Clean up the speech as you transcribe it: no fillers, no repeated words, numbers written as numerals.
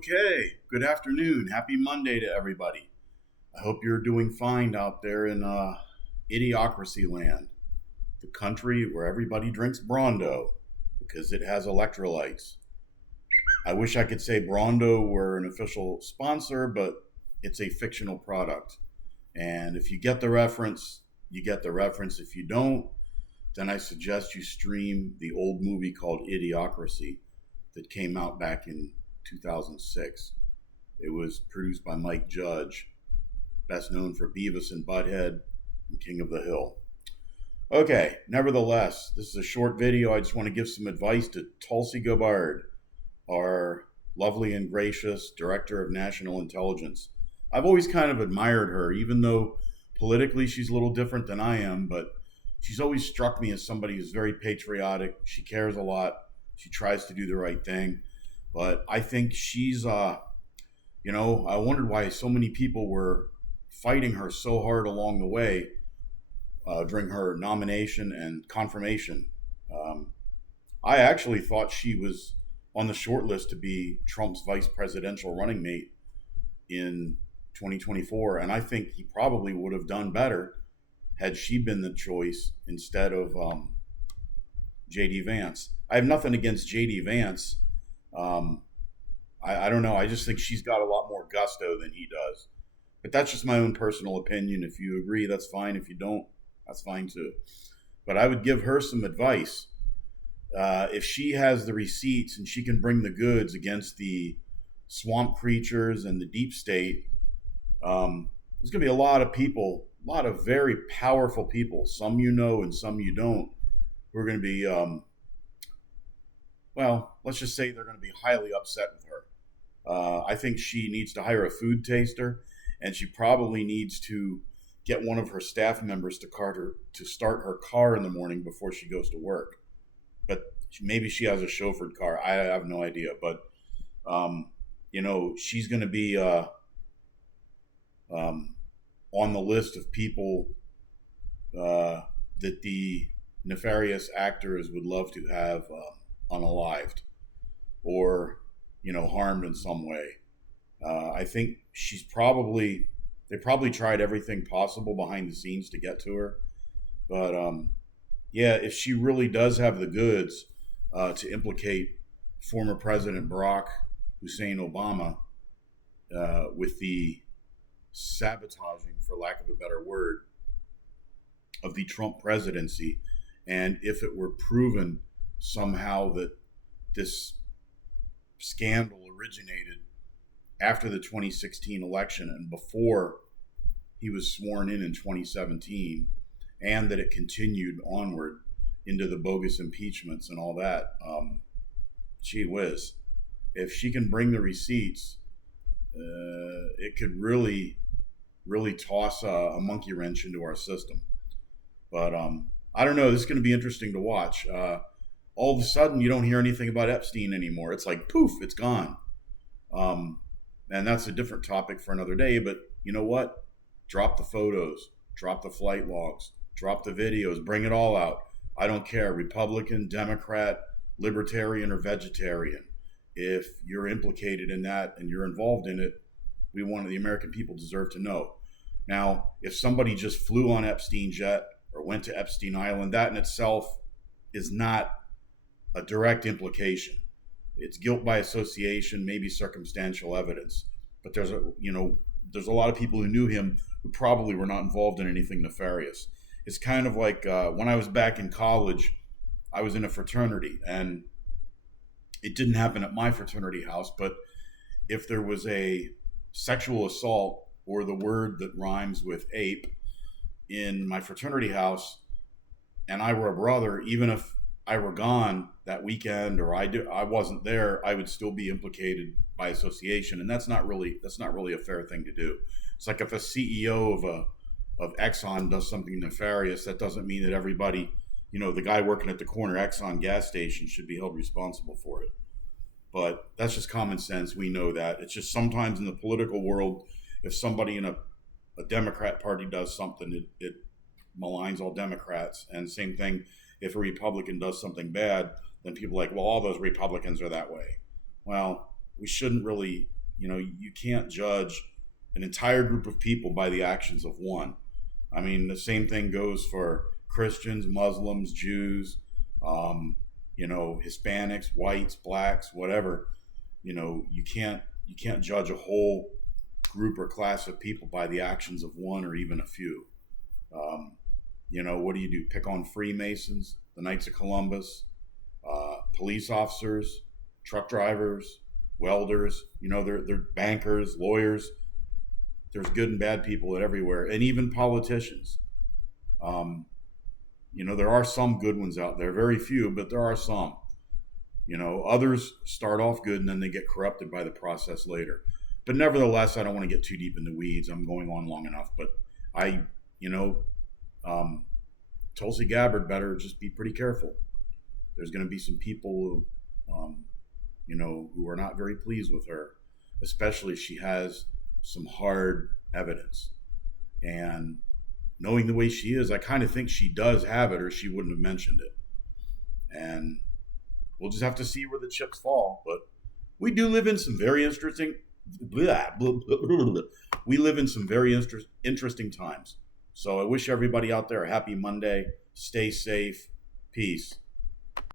Okay, good afternoon. Happy Monday to everybody. I hope you're doing fine out there in Idiocracy land, the country where everybody drinks Brondo because it has electrolytes. I wish I could say Brondo were an official sponsor, but it's a fictional product. And if you get the reference, you get the reference. If you don't, then I suggest you stream the old movie called Idiocracy that came out back in 2006. It was produced by Mike Judge, best known for Beavis and Butthead and King of the Hill. Okay, nevertheless, this is a short video. I just want to give some advice to Tulsi Gabbard, our lovely and gracious Director of National Intelligence. I've always kind of admired her, even though politically she's a little different than I am, but she's always struck me as somebody who's very patriotic. She cares a lot. She tries to do the right thing. But I think she's, I wondered why so many people were fighting her so hard along the way during her nomination and confirmation. I actually thought she was on the short list to be Trump's vice presidential running mate in 2024. And I think he probably would have done better had she been the choice instead of J.D. Vance. I have nothing against J.D. Vance. I don't know. I just think she's got a lot more gusto than he does. But that's just my own personal opinion. If you agree, that's fine. If you don't, that's fine too. But I would give her some advice. If she has the receipts and she can bring the goods against the swamp creatures and the deep state, there's going to be a lot of people, a lot of very powerful people, some you know and some you don't, who are going to be, let's just say they're going to be highly upset with her. I think she needs to hire a food taster, and she probably needs to get one of her staff members to start her car in the morning before she goes to work. But maybe she has a chauffeured car. I have no idea. But, she's going to be on the list of people that the nefarious actors would love to have unalived or, harmed in some way. I think they probably tried everything possible behind the scenes to get to her. But, if she really does have the goods to implicate former President Barack Hussein Obama with the sabotaging, for lack of a better word, of the Trump presidency, and if it were proven somehow that this scandal originated after the 2016 election and before he was sworn in 2017, and that it continued onward into the bogus impeachments and all that, gee whiz. If she can bring the receipts, it could really, really toss a monkey wrench into our system. But I don't know. This is going to be interesting to watch. All of a sudden, you don't hear anything about Epstein anymore. It's like, poof, it's gone. And that's a different topic for another day. But you know what? Drop the photos. Drop the flight logs. Drop the videos. Bring it all out. I don't care. Republican, Democrat, Libertarian, or Vegetarian. If you're implicated in that and you're involved in it, the American people deserve to know. Now, if somebody just flew on Epstein jet or went to Epstein Island, that in itself is not a direct implication. It's guilt by association, maybe circumstantial evidence. But there's a lot of people who knew him who probably were not involved in anything nefarious. It's kind of like when I was back in college, I was in a fraternity, and it didn't happen at my fraternity house, but if there was a sexual assault or the word that rhymes with ape in my fraternity house, and I were a brother, even if I were gone that weekend or I wasn't there, I would still be implicated by association, and that's not really a fair thing to do. It's like if a CEO of Exxon does something nefarious, that doesn't mean that everybody, the guy working at the corner Exxon gas station should be held responsible for it. But that's just common sense. We know that. It's just sometimes in the political world, if somebody in a Democrat party does something, it maligns all Democrats. And same thing, if a Republican does something bad, then people are like, well, all those Republicans are that way. Well, we shouldn't really, you can't judge an entire group of people by the actions of one. I mean, the same thing goes for Christians, Muslims, Jews, Hispanics, whites, blacks, whatever. You can't judge a whole group or class of people by the actions of one or even a few. What do? Pick on Freemasons, the Knights of Columbus, police officers, truck drivers, welders, they're bankers, lawyers. There's good and bad people everywhere, and even politicians. There are some good ones out there, very few, but there are some. Others start off good and then they get corrupted by the process later. But nevertheless, I don't want to get too deep in the weeds. I'm going on long enough, but Tulsi Gabbard better just be pretty careful. There's going to be some people who are not very pleased with her, especially if she has some hard evidence. And knowing the way she is, I kind of think she does have it, or she wouldn't have mentioned it. And we'll just have to see where the chips fall. But we do live in some very interesting we live in some very interesting times. So I wish everybody out there a happy Monday. Stay safe. Peace.